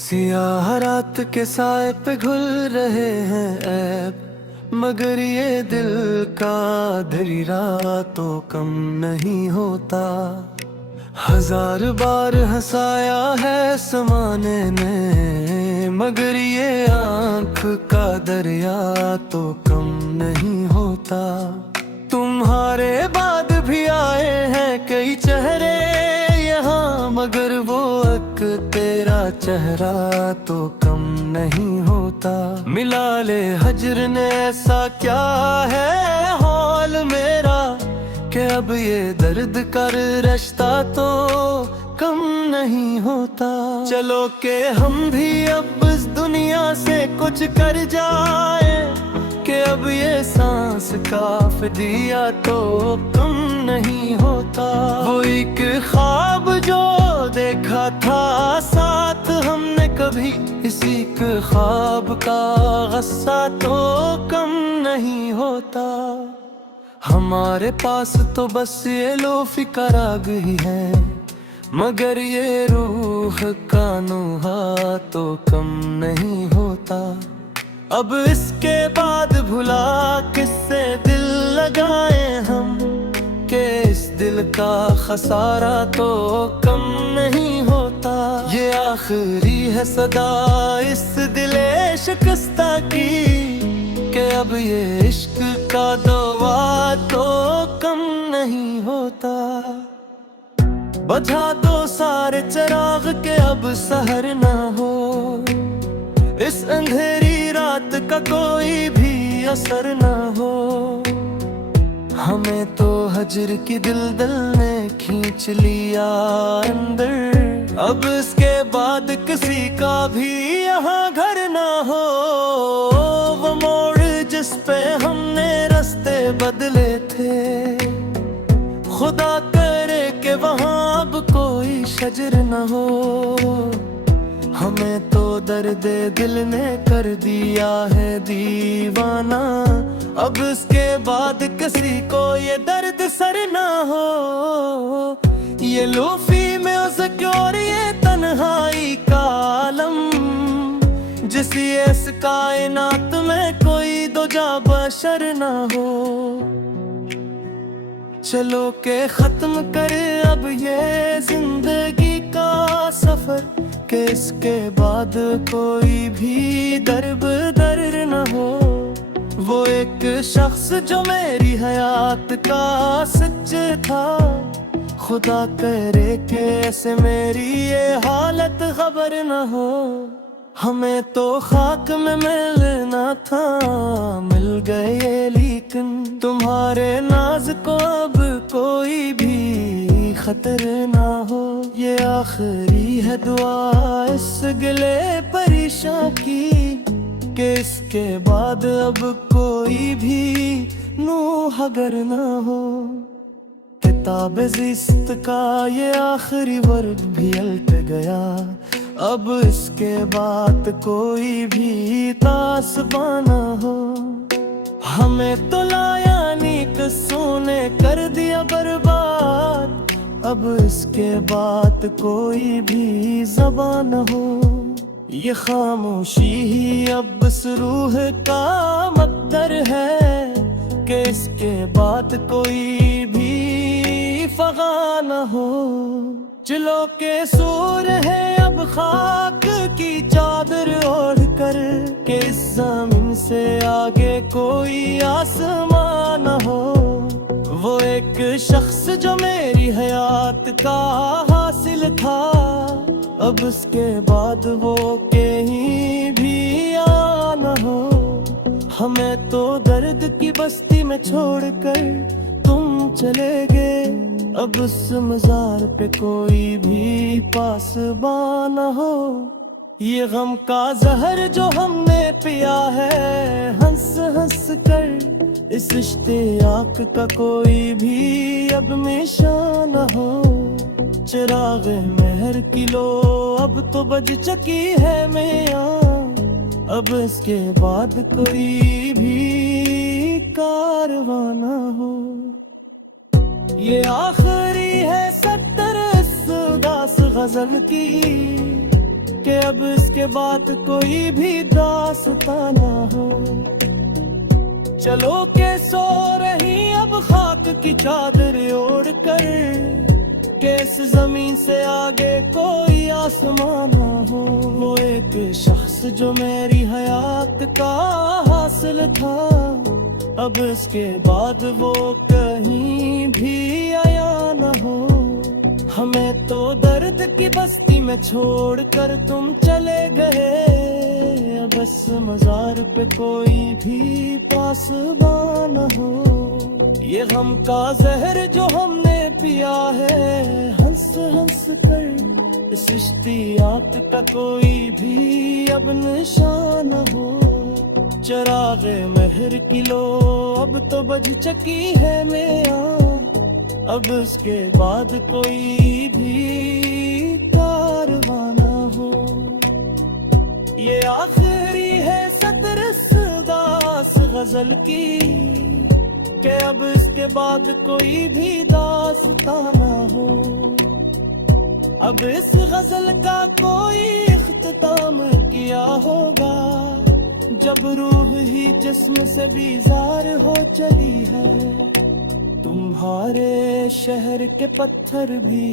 सियाह रात के साए पे घुल रहे हैं ऐब, मगर ये दिल का धरी रातों कम नहीं होता। हजार बार हंसाया है समाने ने, मगर ये आंख का दरिया तो कम नहीं होता। तुम्हारे बाद भी आए हैं कई चेहरे यहाँ, मगर वो एक तेरा चेहरा तो कम नहीं होता। मिला ले हजर ने ऐसा क्या है हाल मेरा, कि अब ये दर्द कर रिश्ता तो कम नहीं होता। चलो के हम भी अब इस दुनिया से कुछ कर जाए, कि अब ये सांस का फिदिया तो कम नहीं होता। वो एक ख्वाब जो देखा था साथ हमने कभी, इसी के ख्वाब का गस्सा तो कम नहीं होता। हमारे पास तो बस ये लोफी का राग ही है, मगर ये रूह का नुहा तो कम नहीं होता। अब इसके बाद भुला किससे दिल लगाए हम, कि इस दिल का खसारा तो कम नहीं होता। ये आखिरी है सदा इस दिले शिकस्ता की, कि अब ये इश्क का दवा तो कम नहीं होता। बुझा दो सारे चिराग के अब सहर ना हो, इस अंधेरी रात का कोई भी असर ना हो। हमें तो हजर की दिल ने खींच लिया अंदर, अब इसके बाद किसी का भी यहाँ घर ना हो। वो मोड़ जिस पे हमने रास्ते बदले थे, खुदा करे कि वहाँ अब कोई शजर न हो। हमें तो दर्द दिल ने कर दिया है दीवाना, अब इसके बाद किसी को ये दर्द सर ना हो। ये लोफी म्यूजिक और ये तन्हाई का आलम, जिस इस कायनात में कोई दो जा बशर ना हो। चलो के खत्म करे अब ये जिंदगी का सफर, कि इसके बाद कोई भी दर्द न हो। वो एक शख्स जो मेरी हयात का सच था, खुदा करे कि ऐसे मेरी ये हालत खबर न हो। हमें तो खाक में मिलना था, मिल गए लेकिन तुम्हारे नाज को अब कोई भी खतर ना हो। ये आखिरी है दुआ इस गिले परेशान की, कि इसके बाद अब कोई भी नूह अगर ना हो। किताब जिस्त का ये आखिरी वर्ग भी उलट गया, अब इसके बाद कोई भी तासबां ना हो। हमें तो लाया नीक सोने कर दिया बर्बाद, अब इसके बाद कोई भी ज़बान न हो। ये खामोशी ही अब इस रूह का मकदर है, कि इसके बाद कोई भी फगा न हो। चलो के सूर है अब खाक की चादर ओढ़ कर, कि इस ज़मीन से आगे कोई आसमान न हो। वो एक शख्स जो मेरी हयात का हासिल था, अब उसके बाद वो कहीं भी आना हो। हमें तो दर्द की बस्ती में छोड़कर तुम चले गए, अब उस मजार पे कोई भी पासबां न हो। ये गम का जहर जो हमने पिया है हंस हंस कर, इस इश्तियाक का कोई भी अब मिशा न हो। चिराग मेहर की लो अब तो बज चुकी है मियां, अब इसके बाद कोई भी कारवां न हो। ये आखिरी है सत्तर इस उदास गजल की, कि अब इसके बाद कोई भी दास्तां ना हो। चलो के सो रही अब खाक की चादर ओढ़ कर, कि इस जमीन से आगे कोई आसमान ना हो। वो एक शख्स जो मेरी हयात का हासिल था, अब इसके बाद वो कहीं भी आया न हो। हमें तो दर्द की बस्ती में छोड़कर तुम चले गए, बस मजार पे कोई भी पासबान न हो। ये गम का जहर जो हमने पिया है हंस हंस कर, इस इश्तियाक का कोई भी अब निशान न हो। चरागे महर की लो अब तो बज चकी है मियां, अब उसके बाद कोई भी कारवां ना हो। ये आखिरी है सतर दास गजल की, कि अब इसके बाद कोई भी दास्तां ना हो। अब इस गजल का कोई इख्तिताम किया होगा, जब रूह ही जिस्म से बीजार हो चली है। तुम्हारे शहर के पत्थर भी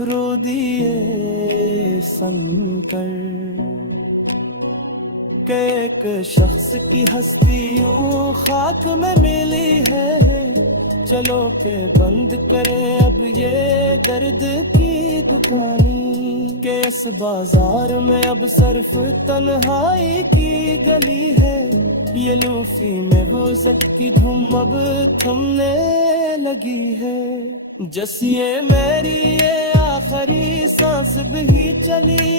रो दिए संकर, के एक शख्स की हस्ती यूं खाक में मिली है। चलो के बंद करें अब ये दर्द की दुकानी, के इस बाजार में अब सिर्फ तन्हाई की गली है। ये लूफी में वज़त की धूम अब थमने लगी है। जैसे ये मेरी ये आखिरी सांस भी चली